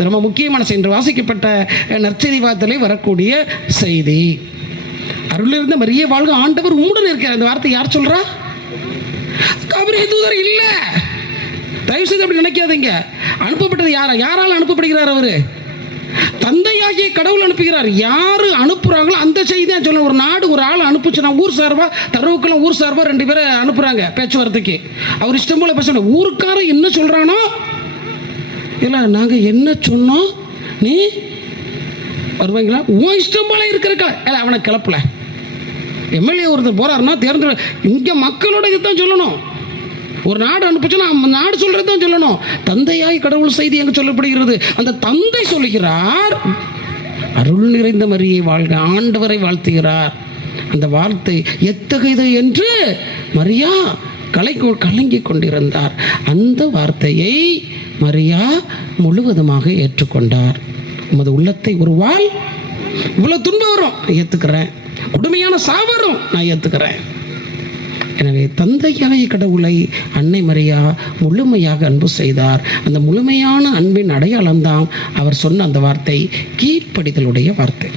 இது ரொம்ப முக்கியமான செய்தி. வாசிக்கப்பட்ட நற்செய்தி வரக்கூடிய செய்தி. அருளிலிருந்து மரிய வாழ்க ஆண்டவர் உம்முடன் இருக்கிறார். அந்த வார்த்தை யார் சொல்றா? கபரிய தூதர் இல்ல. தயவு செய்து அப்படி நினைக்காதீங்க. அனுப்பப்பட்டது யாரா? யாரால் அனுப்பப்படுகிறார் அவரு? தந்தையாகிய கடவுள் அனுப்புகிறார். யாரு அனுப்புறாங்களோ அந்த செய்தி தான் சொல்லணும் ஒரு நாடு ஒரு ஆள் அனுப்புச்சுன்னா ஊர் சார்பா தரவுக்கெல்லாம் ஊர் சார்பா ரெண்டு பேரை அனுப்புறாங்க பேச்சுவார்த்தைக்கு. அவர் இஷ்டம் போல பேசணும். ஊருக்காரன் என்ன சொல்றானோ இல்லை நாங்கள் என்ன சொன்னோம் நீ வருவாங்களா? உன் இஷ்டம் போல இருக்கிறக்கா. இல்லை அவனை கிளப்பல. எம்எல்ஏ ஒருத்தர் போறாருன்னா தேர்ந்தெடு. இங்கே மக்களோட இதுதான் சொல்லணும். ஒரு நாடு அனுப்பிச்சுன்னா அந்த நாடு சொல்றது தான் சொல்லணும். தந்தையாய் கடவுள் செய்தி எங்க சொல்லப்படுகிறது. அந்த தந்தை சொல்லுகிறார் அருள் நிறைந்த மரியை வாழ்க ஆண்டவரை வாழ்த்துகிறார். அந்த வார்த்தை எத்தகையது என்று மரியா கலை கலங்கி கொண்டிருந்தார். அந்த வார்த்தையை மரியா முழுவதுமாக ஏற்றுக்கொண்டார். உமது உள்ளத்தை ஒரு இவ்வளோ இவ்வளவு துன்பம் வரும் ஏற்றுக்கிறேன் ஏத்துக்கிறேன். கொடுமையான சாவரும் நான் ஏத்துக்கிறேன். எனவே தந்தையாய கடவுளை அன்னை மரியா முழுமையாக அன்பு செய்தார். அந்த முழுமையான அன்பின் அடையாளம்தான் அவர் சொன்ன அந்த வார்த்தை கீழ்ப்படிதலுடைய வார்த்தை.